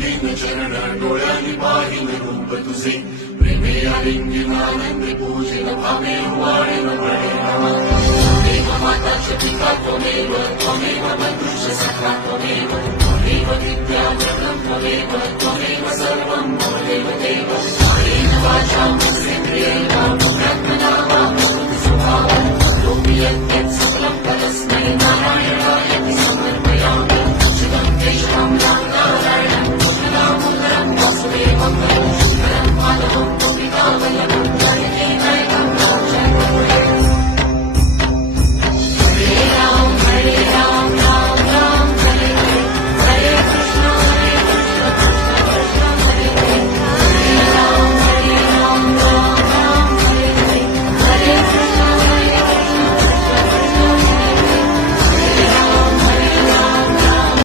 दीन चरण डोळ्यांनी पाहिन रूप तुझे प्रेमे आलिंगन आनंदी पूजिन भावे वाळेन त्वमेव माता च पिता त्वमेव बन्धुश्च सखा त्वमेव विद्या जगं त्वमेव सर्वं त्वमेव देव कायेन वाचा मनसेन्द्रियेण बुद्ध्यात्मना वा स्वभावं करोमि यत् सकलं तस्मै नारायणाय समर्पयामि।